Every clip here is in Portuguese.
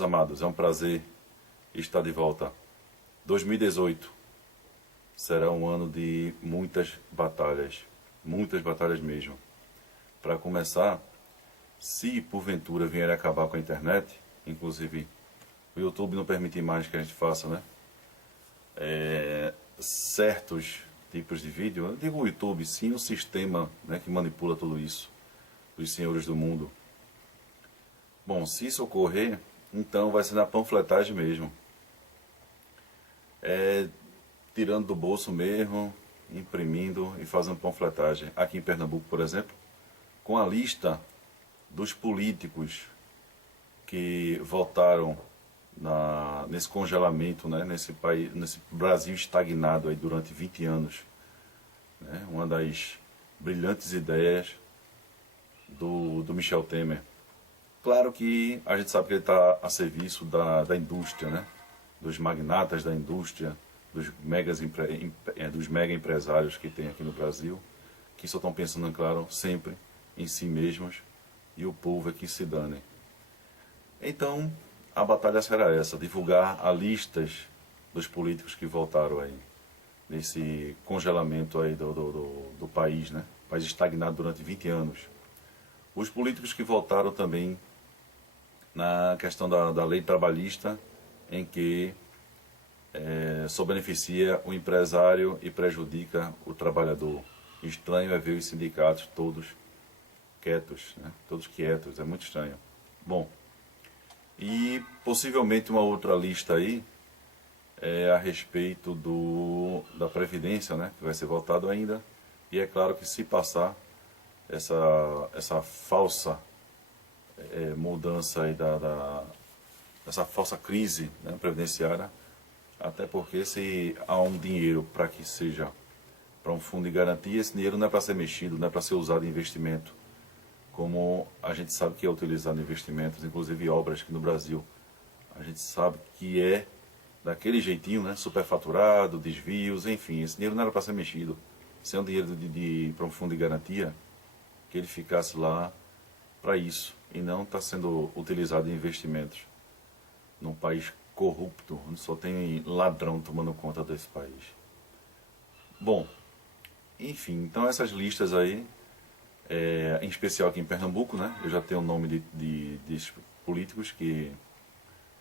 meus amados, é um prazer estar de volta. 2018 será um ano de muitas batalhas mesmo. Para começar, se porventura vier a acabar com a internet, inclusive o YouTube não permite mais que a gente faça, né? Certos tipos de vídeo, eu digo o YouTube, sim, o sistema, né, que manipula tudo isso, os senhores do mundo. Bom, se isso ocorrer, então vai ser na panfletagem mesmo. Tirando do bolso mesmo, imprimindo e fazendo panfletagem. Aqui em Pernambuco, por exemplo, com a lista dos políticos que votaram nesse congelamento, né, nesse Brasil estagnado aí durante 20 anos. Né, uma das brilhantes ideias do Michel Temer. Claro que a gente sabe que ele está a serviço da indústria, né, dos magnatas da indústria, dos mega empresários que tem aqui no Brasil, que só estão pensando, claro, sempre em si mesmos, e o povo é que se dane. Então, a batalha será essa, divulgar as listas dos políticos que votaram aí, nesse congelamento aí do país, né? País estagnado durante 20 anos. Os políticos que votaram também na questão da lei trabalhista, em que só beneficia o empresário e prejudica o trabalhador. Estranho é ver os sindicatos todos quietos, né? Todos quietos, é muito estranho. Bom, e possivelmente uma outra lista aí a respeito da Previdência, né? Que vai ser votado ainda. E é claro que se passar essa falsa mudança aí essa falsa crise, né, previdenciária, até porque se há um dinheiro para que seja para um fundo de garantia, esse dinheiro não é para ser mexido, não é para ser usado em investimento, como a gente sabe que é utilizado em investimentos, inclusive para que no Brasil a gente sabe que é daquele jeitinho, né, superfaturado, desvios, enfim, esse dinheiro não era para ser mexido. Se é um dinheiro para um fundo de garantia, que ele ficasse lá para isso, e não está sendo utilizado em investimentos num país corrupto, onde só tem ladrão tomando conta desse país. Bom, enfim, então essas listas aí, em especial aqui em Pernambuco, né, eu já tenho o nome de políticos que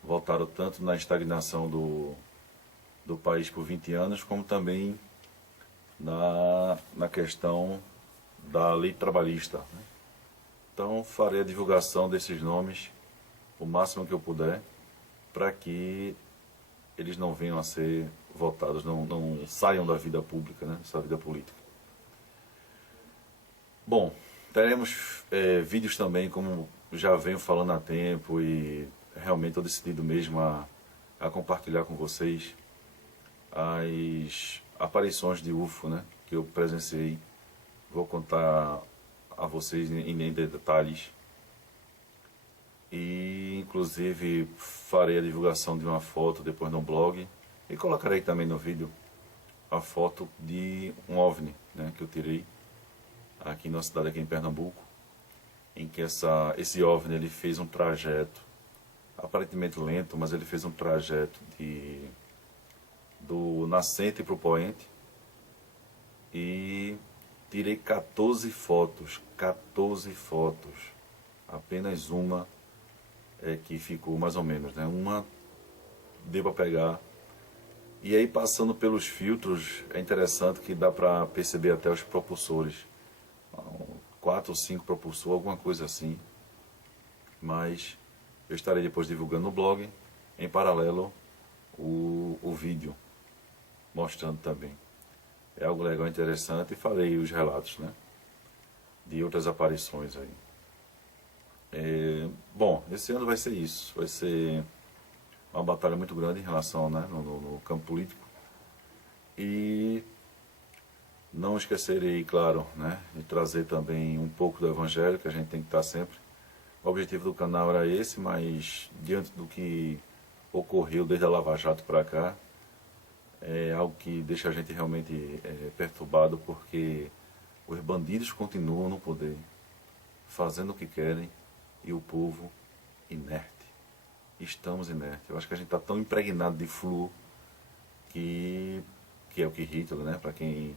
votaram tanto na estagnação do país por 20 anos, como também na questão da lei trabalhista, né? Então farei a divulgação desses nomes o máximo que eu puder, para que eles não venham a ser votados, não saiam da vida pública, né, dessa vida política. Bom, teremos vídeos também, como já venho falando há tempo, e realmente estou decidido mesmo a compartilhar com vocês as aparições de UFO, né, que eu presenciei. Vou contar a vocês em detalhes. E inclusive farei a divulgação de uma foto depois no blog, e colocarei também no vídeo a foto de um OVNI, né, que eu tirei aqui na cidade, aqui em Pernambuco, em que esse OVNI ele fez um trajeto aparentemente lento, mas ele fez um trajeto do nascente para o poente, e tirei 14 fotos, apenas uma que ficou mais ou menos, né? Uma deu para pegar, e aí passando pelos filtros é interessante que dá para perceber até os propulsores, 4 ou 5 propulsores, alguma coisa assim, mas eu estarei depois divulgando no blog, em paralelo o vídeo, mostrando também. É algo legal, interessante, e farei os relatos, né, de outras aparições aí. Bom, esse ano vai ser isso, vai ser uma batalha muito grande em relação, né, no campo político, e não esquecerei, claro, né, de trazer também um pouco do Evangelho, que a gente tem que estar sempre. O objetivo do canal era esse, mas diante do que ocorreu desde a Lava Jato para cá, é algo que deixa a gente realmente perturbado, porque os bandidos continuam no poder, fazendo o que querem, e o povo inerte. estamos inertes. Eu acho que a gente está tão impregnado de flúor que é o que Hitler, né? Para quem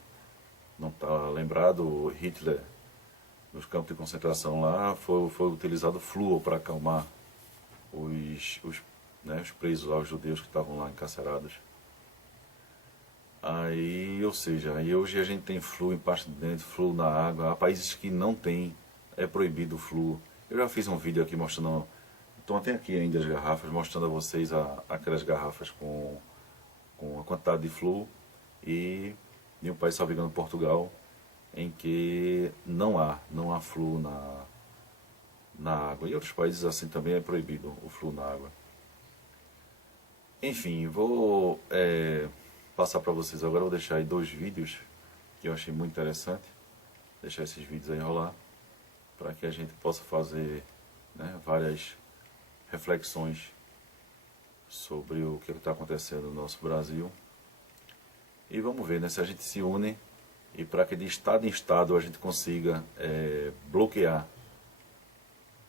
não está lembrado, Hitler, nos campos de concentração lá, foi utilizado flúor para acalmar os presos lá, os judeus que estavam lá encarcerados. Aí, ou seja, aí hoje a gente tem flúor em pasta de dente, flúor na água. Há países que não tem, é proibido o flúor. Eu já fiz um vídeo aqui mostrando, então tem aqui ainda as garrafas, mostrando a vocês aquelas garrafas com a quantidade de flúor e em um país, salvo engano, Portugal, em que não há flúor na água. E outros países assim também é proibido o flúor na água. Enfim, vou passar para vocês agora, vou deixar aí 2 vídeos que eu achei muito interessante. Deixar esses vídeos aí rolar, para que a gente possa fazer, né, várias reflexões sobre o que está acontecendo no nosso Brasil. E vamos ver, né, se a gente se une e para que de estado em estado a gente consiga bloquear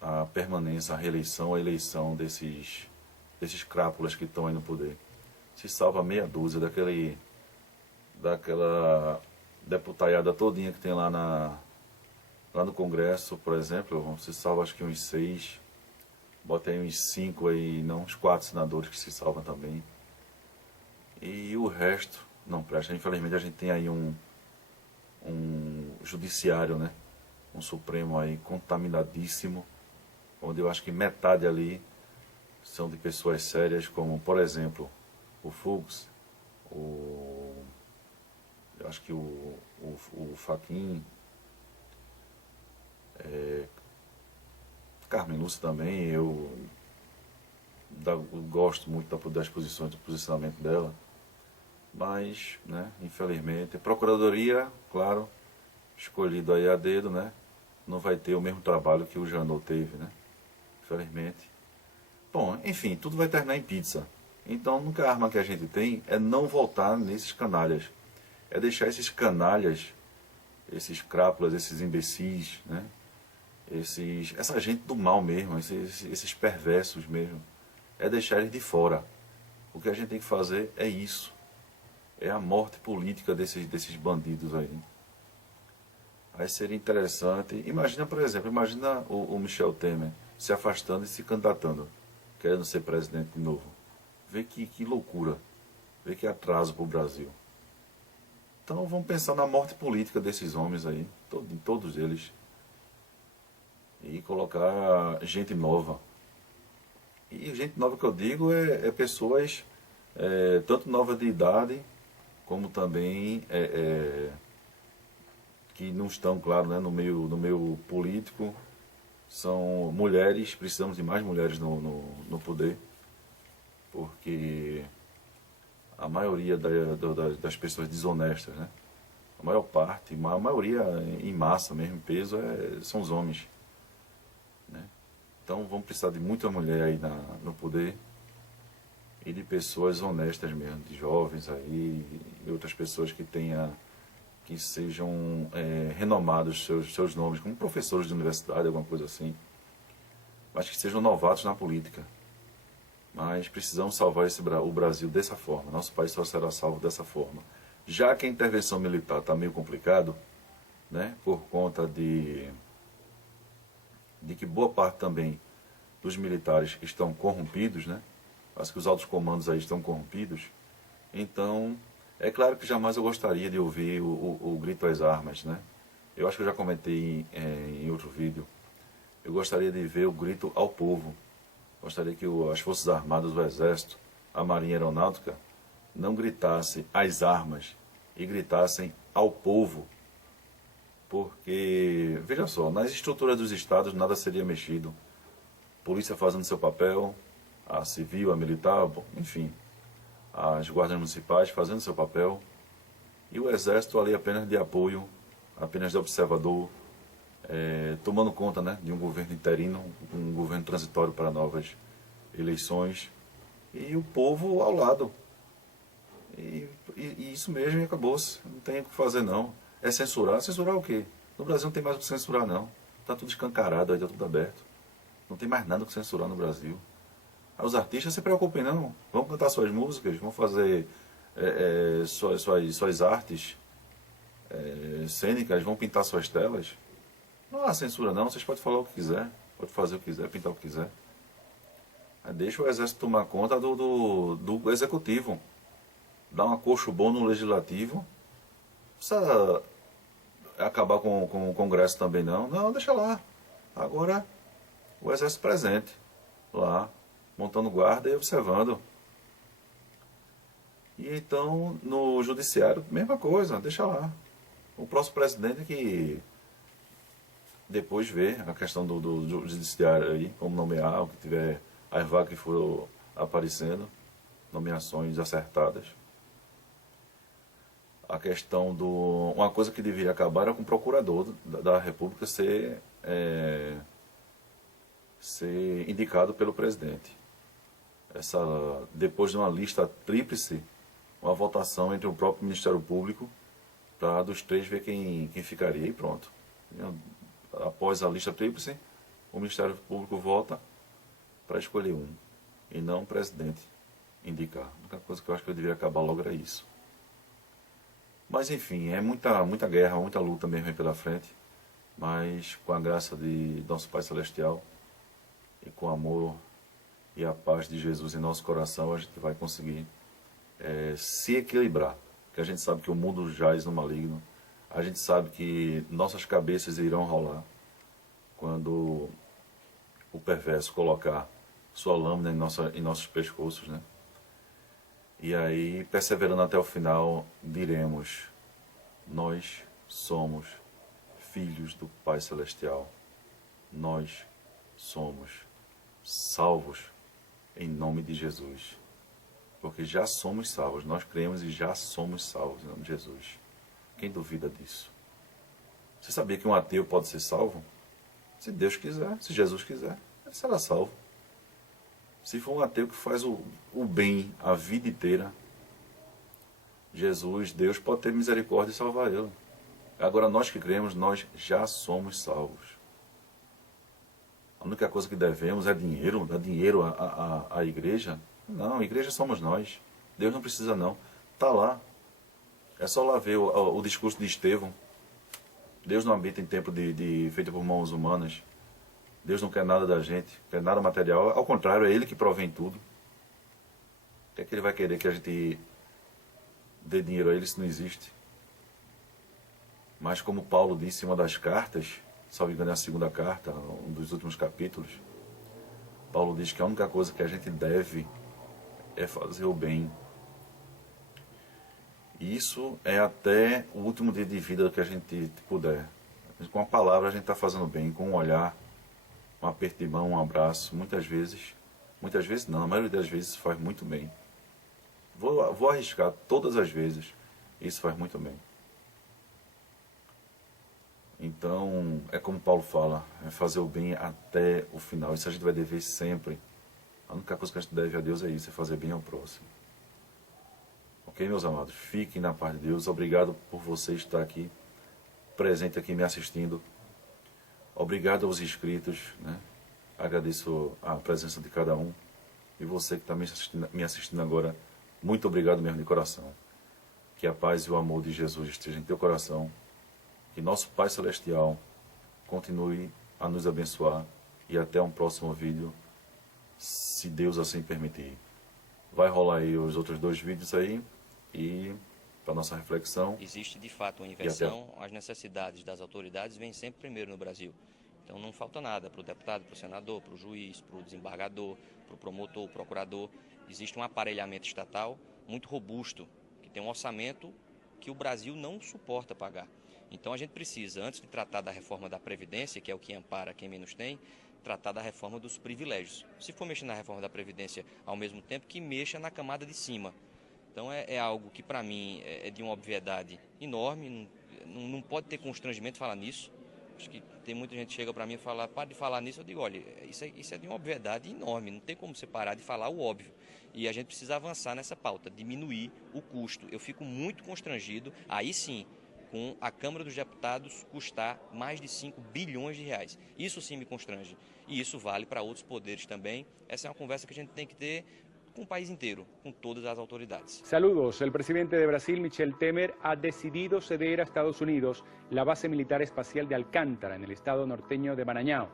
a permanência, a reeleição, a eleição desses crápulas que estão aí no poder. Se salva meia dúzia daquela deputaiada todinha que tem lá no Congresso, por exemplo, se salva acho que uns 6, bota aí uns 5 aí, não, uns 4 senadores que se salvam também. E o resto não presta. Infelizmente a gente tem aí um judiciário, né? Um Supremo aí contaminadíssimo, onde eu acho que metade ali são de pessoas sérias, como por exemplo o Fux, eu acho que o Fachin, Carmen Lúcia também. Eu gosto muito das posições, do posicionamento dela, mas, né, infelizmente, a Procuradoria, claro, escolhido aí a dedo, né, não vai ter o mesmo trabalho que o Janot teve, né, infelizmente. Bom, enfim, tudo vai terminar em pizza. Então, a única arma que a gente tem é não voltar nesses canalhas. É deixar esses canalhas, esses crápulas, esses imbecis, né, essa gente do mal mesmo, esses perversos mesmo, é deixar eles de fora. O que a gente tem que fazer é isso. É a morte política desses bandidos aí. Aí seria interessante. Imagina, por exemplo, o Michel Temer se afastando e se candidatando, querendo ser presidente de novo. Vê que loucura. Vê que atraso para o Brasil. Então vamos pensar na morte política desses homens aí, todos eles. E colocar gente nova. E gente nova que eu digo é pessoas tanto novas de idade, como também que não estão, claro, né, no meio político. São mulheres, precisamos de mais mulheres no poder, porque a maioria das pessoas desonestas, né, a maior parte, a maioria em massa mesmo, em peso, são os homens. Né? Então vamos precisar de muita mulher aí no poder e de pessoas honestas mesmo, de jovens aí e outras pessoas que sejam renomados seus nomes, como professores de universidade, alguma coisa assim, mas que sejam novatos na política. Mas precisamos salvar o Brasil dessa forma. Nosso país só será salvo dessa forma. Já que a intervenção militar está meio complicado, né, por conta de que boa parte também dos militares estão corrompidos, né? Acho que os altos comandos aí estão corrompidos. Então, é claro que jamais eu gostaria de ouvir o grito às armas, né? Eu acho que eu já comentei em outro vídeo. Eu gostaria de ver o grito ao povo. Gostaria que as Forças Armadas, o Exército, a Marinha Aeronáutica, não gritassem às armas e gritassem ao povo. Porque, veja só, nas estruturas dos estados nada seria mexido. Polícia fazendo seu papel, a civil, a militar, bom, enfim, as guardas municipais fazendo seu papel, e o Exército ali apenas de apoio, apenas de observador, tomando conta, né, de um governo interino, um governo transitório para novas eleições, e o povo ao lado. E isso mesmo, e acabou-se. Não tem o que fazer, não. É censurar? Censurar o quê? No Brasil não tem mais o que censurar, não. Está tudo escancarado, aí está tudo aberto. Não tem mais nada o que censurar no Brasil. Os artistas se preocupem não, vão cantar suas músicas, vão fazer suas artes cênicas, vão pintar suas telas. Não há censura não, vocês podem falar o que quiser, pode fazer o que quiser, pintar o que quiser. Deixa o exército tomar conta do executivo. Dá um acorcho bom no legislativo. Não precisa acabar com o Congresso também não. Não, deixa lá. Agora o exército presente lá, montando guarda e observando. E então no judiciário, mesma coisa, deixa lá. O próximo presidente que depois vê a questão do judiciário aí, como nomear, o que tiver, as vagas que foram aparecendo, nomeações acertadas. A questão do... Uma coisa que deveria acabar era com o procurador da República ser indicado pelo presidente. Depois de uma lista tríplice, uma votação entre o próprio Ministério Público, para dos três ver quem ficaria e pronto. Após a lista tríplice, o Ministério Público vota para escolher um, e não o presidente indicar. A única coisa que eu acho que eu deveria acabar logo era isso. Mas enfim, é muita guerra, muita luta mesmo aí pela frente, mas com a graça de nosso Pai Celestial e com o amor e a paz de Jesus em nosso coração, a gente vai conseguir se equilibrar. Porque a gente sabe que o mundo jaz no maligno, a gente sabe que nossas cabeças irão rolar quando o perverso colocar sua lâmina em nossos pescoços, né? E aí, perseverando até o final, diremos: nós somos filhos do Pai Celestial. Nós somos salvos em nome de Jesus. Porque já somos salvos, nós cremos e já somos salvos em nome de Jesus. Quem duvida disso? Você sabia que um ateu pode ser salvo? Se Deus quiser, se Jesus quiser, ele será salvo. Se for um ateu que faz o bem a vida inteira, Jesus, Deus pode ter misericórdia e salvar ele. Agora nós que cremos, nós já somos salvos. A única coisa que devemos é dinheiro, dar dinheiro à igreja. Não, a igreja somos nós. Deus não precisa não. Está lá. É só lá ver o discurso de Estevão. Deus não habita em templo feito por mãos humanas. Deus não quer nada da gente, quer nada material. Ao contrário, é Ele que provém tudo. Por que é que Ele vai querer que a gente dê dinheiro a Ele se não existe? Mas como Paulo disse em uma das cartas, salvo engano é a segunda carta, um dos últimos capítulos, Paulo diz que a única coisa que a gente deve é fazer o bem. E isso é até o último dia de vida que a gente puder. Com a palavra a gente está fazendo bem, com um olhar, um aperto de mão, um abraço, muitas vezes não, a maioria das vezes faz muito bem. Vou arriscar todas as vezes, isso faz muito bem. Então, é como Paulo fala, é fazer o bem até o final. Isso a gente vai dever sempre. A única coisa que a gente deve a Deus é isso, é fazer bem ao próximo. Ok, meus amados? Fiquem na paz de Deus. Obrigado por você estar aqui, presente aqui me assistindo. Obrigado aos inscritos, né? Agradeço a presença de cada um. E você que está me assistindo agora, muito obrigado mesmo de coração. Que a paz e o amor de Jesus estejam em teu coração. Que nosso Pai Celestial continue a nos abençoar. E até um próximo vídeo, se Deus assim permitir. Vai rolar aí os outros 2 vídeos aí. E para nossa reflexão. Existe de fato uma inversão, as necessidades das autoridades vêm sempre primeiro no Brasil. Então não falta nada para o deputado, para o senador, para o juiz, para o desembargador, para o promotor, procurador. Existe um aparelhamento estatal muito robusto, que tem um orçamento que o Brasil não suporta pagar. Então a gente precisa, antes de tratar da reforma da Previdência, que é o que ampara quem menos tem, tratar da reforma dos privilégios. Se for mexer na reforma da Previdência ao mesmo tempo, que mexa na camada de cima. Então é algo que para mim é de uma obviedade enorme, não pode ter constrangimento falar nisso. Acho que tem muita gente que chega para mim e fala, para de falar nisso, eu digo, olha, isso é de uma obviedade enorme, não tem como você parar de falar o óbvio. E a gente precisa avançar nessa pauta, diminuir o custo. Eu fico muito constrangido, aí sim, com a Câmara dos Deputados custar mais de 5 bilhões de reais. Isso sim me constrange. E isso vale para outros poderes também. Essa é uma conversa que a gente tem que ter com o país inteiro, con todas las autoridades. Saludos. El presidente de Brasil, Michel Temer, ha decidido ceder a Estados Unidos la base militar espacial de Alcántara, en el estado norteño de Maranhão.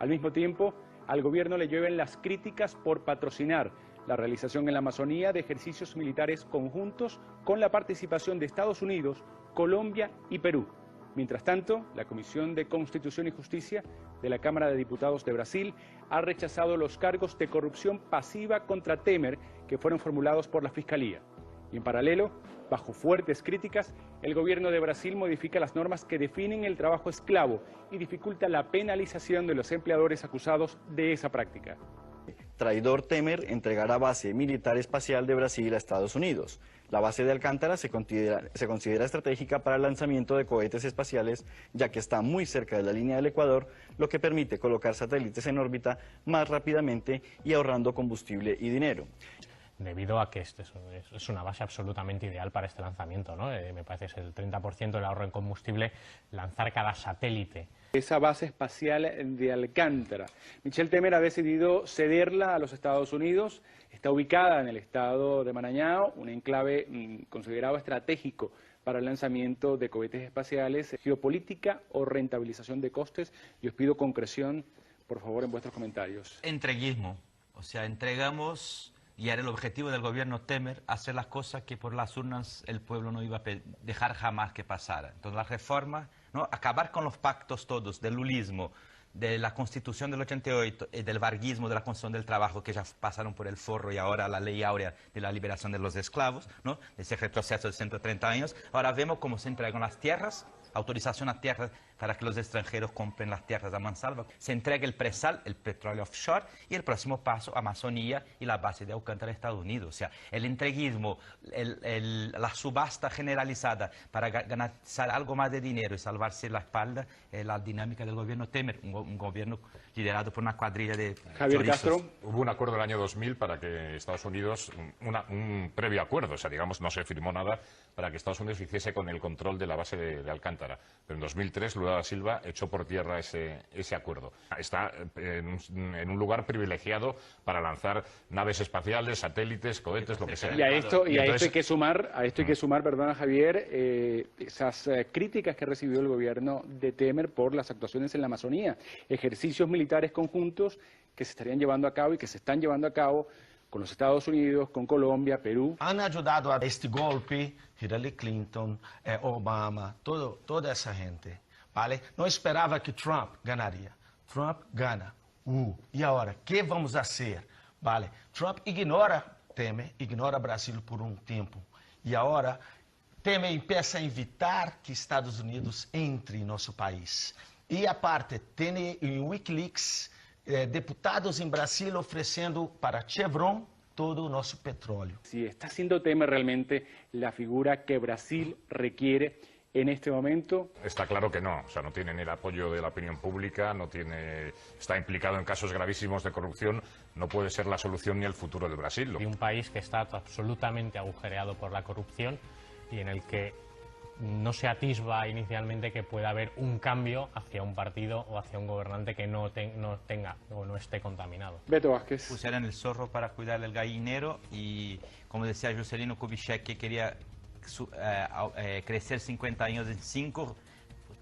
Al mismo tiempo, al gobierno le llueven las críticas por patrocinar la realización en la Amazonía de ejercicios militares conjuntos con la participación de Estados Unidos, Colombia y Perú. Mientras tanto, la Comisión de Constitución y Justicia de la Cámara de Diputados de Brasil ha rechazado los cargos de corrupción pasiva contra Temer que fueron formulados por la Fiscalía. Y en paralelo, bajo fuertes críticas, el gobierno de Brasil modifica las normas que definen el trabajo esclavo y dificulta la penalización de los empleadores acusados de esa práctica. Traidor Temer entregará base militar espacial de Brasil a Estados Unidos. La base de Alcántara se considera estratégica para el lanzamiento de cohetes espaciales, ya que está muy cerca de la línea del Ecuador, lo que permite colocar satélites en órbita más rápidamente y ahorrando combustible y dinero. Debido a que es una base absolutamente ideal para este lanzamiento, ¿no? Me parece que es el 30% del ahorro en combustible, lanzar cada satélite. Esa base espacial de Alcántara. Michel Temer ha decidido cederla a los Estados Unidos. Está ubicada en el estado de Maranhão, un enclave considerado estratégico para el lanzamiento de cohetes espaciales. ¿Geopolítica o rentabilización de costes? Y os pido concreción, por favor, en vuestros comentarios. Entreguismo. O sea, entregamos... Y era el objetivo del gobierno Temer, hacer las cosas que por las urnas el pueblo no iba a dejar jamás que pasara. Entonces las reformas, ¿no? Acabar con los pactos todos del lulismo, de la Constitución del 88 y del varguismo de la Constitución del Trabajo, que ya pasaron por el forro, y ahora la ley áurea de la liberación de los esclavos, ¿no? Ese retroceso de 130 años. Ahora vemos cómo se entregan las tierras, autorización a tierras para que los extranjeros compren las tierras a mansalva. Se entrega el presal, el petróleo offshore, y el próximo paso, Amazonía y la base de Alcántara de Estados Unidos. O sea, el entreguismo, la subasta generalizada para ganar algo más de dinero y salvarse la espalda, la dinámica del gobierno Temer, un gobierno liderado por una cuadrilla de Javier chorizos. Castro. Hubo un acuerdo el año 2000 para que Estados Unidos, un previo acuerdo, o sea, digamos, no se firmó nada para que Estados Unidos hiciese con el control de la base de Alcántara. Pero en 2003 Lula da Silva echó por tierra ese acuerdo. Está en un lugar privilegiado para lanzar naves espaciales, satélites, cohetes, lo que sea. Y a esto entonces, hay que sumar, perdona Javier, esas críticas que recibió el gobierno de Temer por las actuaciones en la Amazonía, ejercicios militares conjuntos que se estarían llevando a cabo y que se están llevando a cabo con los Estados Unidos, con Colombia, Perú. Han ayudado a este golpe Hillary Clinton, Obama, toda esa gente, ¿vale? No esperaba que Trump ganaría. Trump gana. ¿Y ahora qué vamos a hacer? ¿Vale? Trump ignora Temer, ignora Brasil por un tiempo. Y ahora Temer empieza a evitar que Estados Unidos entre en nuestro país. Y aparte, tiene en Wikileaks deputados en Brasil ofreciendo para Chevron todo nuestro petróleo. Si está siendo Temer realmente la figura que Brasil requiere en este momento. Está claro que no, o sea, no tiene ni el apoyo de la opinión pública, está implicado en casos gravísimos de corrupción, no puede ser la solución ni el futuro de Brasil. Y un país que está absolutamente agujereado por la corrupción y en el que no se atisba inicialmente que pueda haber un cambio hacia un partido o hacia un gobernante que no tenga o no esté contaminado. Beto Vázquez. Pusieron el zorro para cuidar el gallinero y, como decía Juscelino Kubitschek, que quería crecer 50 años en 5,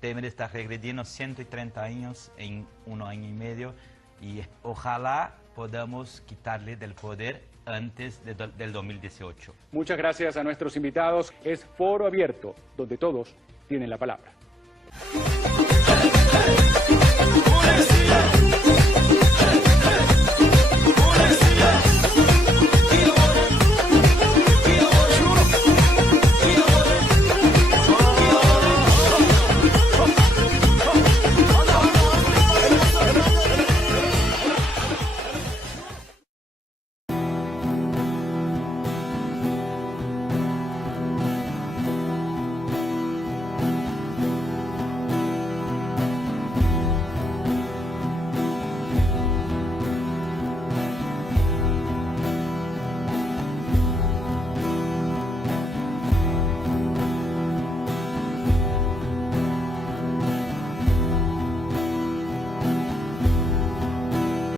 Temer está regrediendo 130 años en 1 año y medio y ojalá podamos quitarle del poder antes del 2018. Muchas gracias a nuestros invitados. Es Foro Abierto, donde todos tienen la palabra.